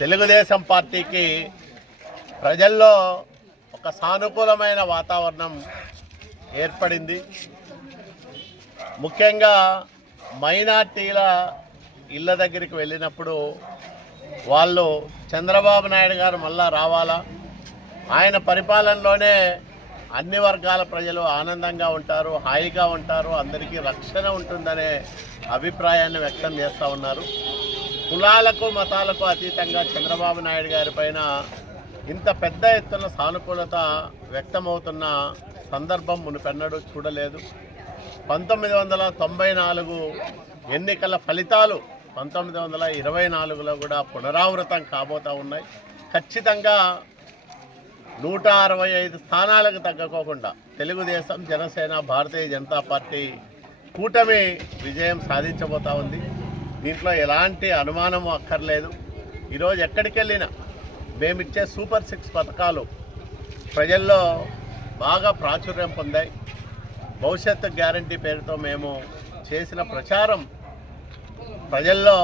తెలుగుదేశం పార్టీకి ప్రజల్లో ఒక సానుకూలమైన వాతావరణం ఏర్పడింది. ముఖ్యంగా మైనార్టీల ఇళ్ళ దగ్గరికి వెళ్ళినప్పుడు వాళ్ళు చంద్రబాబు నాయుడు గారు మళ్ళా రావాలా? ఆయన పరిపాలనలోనే అన్ని వర్గాల ప్రజలు ఆనందంగా ఉంటారు హాయిగా ఉంటారు అందరికీ రక్షణ ఉంటుందనే అభిప్రాయాన్ని వ్యక్తం చేస్తూ ఉన్నారు. కులాలకు మతాలకు అతీతంగా చంద్రబాబు నాయుడు గారి పైన ఇంత పెద్ద ఎత్తున సానుకూలత వ్యక్తమవుతున్న సందర్భం మునుపెన్నడూ చూడలేదు. పంతొమ్మిది వందల తొంభై నాలుగు ఎన్నికల ఫలితాలు పంతొమ్మిది వందల ఇరవై నాలుగులో కూడా పునరావృతం కాబోతూ ఉన్నాయి. ఖచ్చితంగా నూట అరవై ఐదు స్థానాలకు తగ్గకోకుండా తెలుగుదేశం జనసేన భారతీయ జనతా పార్టీ కూటమి విజయం సాధించబోతా ఉంది. దీంట్లో ఎలాంటి అనుమానం అక్కర్లేదు. ఈరోజు ఎక్కడికి వెళ్ళినా మేమిచ్చే సూపర్ సిక్స్ పథకాలు ప్రజల్లో బాగా ప్రాచుర్యం పొందాయి. భవిష్యత్తు గ్యారంటీ పేరుతో మేము చేసిన ప్రచారం ప్రజల్లో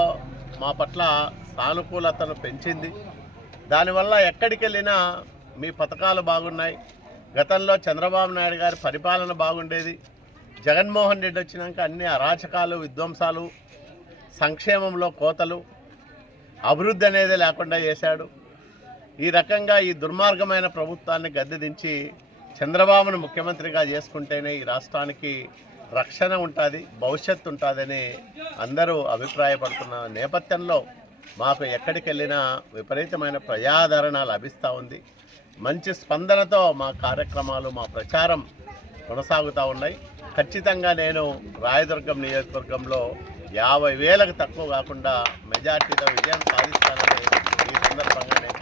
మా పట్ల సానుకూలతను పెంచింది. దానివల్ల ఎక్కడికి వెళ్ళినా మీ పథకాలు బాగున్నాయి. గతంలో చంద్రబాబు నాయుడు గారి పరిపాలన బాగుండేది. జగన్మోహన్ రెడ్డి వచ్చినాక అన్ని అరాచకాలు విధ్వంసాలు సంక్షేమంలో కోతలు అభివృద్ధి అనేది లేకుండా చేశాడు. ఈ రకంగా ఈ దుర్మార్గమైన ప్రభుత్వాన్ని గద్దెదించి చంద్రబాబును ముఖ్యమంత్రిగా చేసుకుంటేనే ఈ రాష్ట్రానికి రక్షణ ఉంటుంది భవిష్యత్తు ఉంటుందని అందరూ అభిప్రాయపడుతున్న నేపథ్యంలో మాకు ఎక్కడికి వెళ్ళినా విపరీతమైన ప్రజాదరణ లభిస్తూ ఉంది. మంచి స్పందనతో మా కార్యక్రమాలు మా ప్రచారం కొనసాగుతూ ఉన్నాయి. ఖచ్చితంగా నేను రాయదుర్గం నియోజకవర్గంలో యాభై వేలకు తక్కువ కాకుండా మెజార్టీతో విజయం సాధిస్తానని ఈ సందర్భంగా నేను